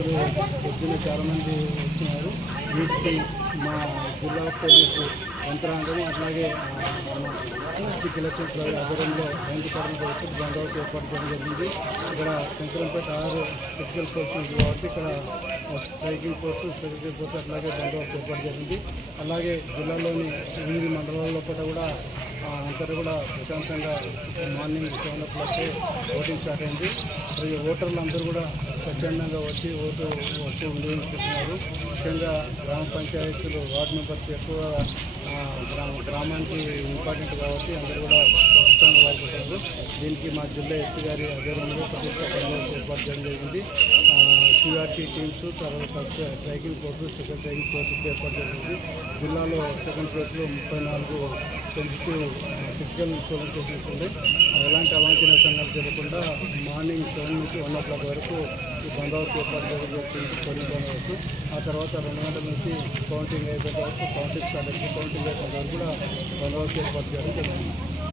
భక్తులు పొద్దున్న చాలామంది వచ్చినారు. వీటికి మా జిల్లా పోలీసు యంత్రాంగం అట్లాగే డిస్ట్రిక్ట్ ఎలక్షన్ ఆధ్వర్యంలో రైతుకరణ కోసం బందోబస్తు ఏర్పాటు చేయడం జరిగింది. ఇక్కడ శంకరంపేట 6 ఫిజికల్ ఫోర్స్ ఉంది కాబట్టి ఇక్కడ స్ట్రైకింగ్ ఫోర్స్, స్పెషల్ ఫోర్స్ అట్లాగే బందోబస్తు ఏర్పాటు జరిగింది. అలాగే జిల్లాలోని 8 మండలాల్లో కూడా అంతా కూడా ప్రశాంతంగా మార్నింగ్ 7 o'clock ఓటింగ్ స్టార్ట్ అయింది. మరియు ఓటర్లు అందరూ కూడా స్వచ్ఛందంగా వచ్చి ఓటు వినియోగించుకుంటున్నారు. ముఖ్యంగా గ్రామ పంచాయతీలు వార్డు మెంబర్స్ ఎక్కువ గ్రామానికి ఇంపార్టెంట్ కాబట్టి అందరూ కూడా ఉత్సాహంగా పాల్గొంటారు. దీనికి మా జిల్లా ఎస్పీ గారి ఆధ్వర్యంలో ప్రతిష్టాపనలో ఏర్పాటు చేయడం జరిగింది. సిఆర్టీ టీమ్స్, తర్వాత ట్రైకింగ్ ఫోర్సు, స్పెషల్ ట్రైకింగ్ ఫోర్సు ఏర్పాటు జరిగింది. జిల్లాలో సెకండ్ ఫేజ్లో 34 సెన్సిటివ్ ఫిజికల్ పోలింగ్ స్టేషన్స్ ఉంది. ఎలాంటి అవాంఛనీయ సంఘటనలు జరగకుండా మార్నింగ్ 7 నుంచి 1 o'clock వరకు ఈ బందోబస్తు ఏర్పాటు జరుగుతుంది. పోలింగ్ బందోబస్తు ఆ తర్వాత 2 గంటల నుంచి కౌంటింగ్ అయిపోయే వరకు, కౌంటింగ్ స్టార్ట్ అయితే కౌంటింగ్ అయిపోయే వరకు కూడా బందోబస్తు ఏర్పాటు చేయడం జరుగుతుంది.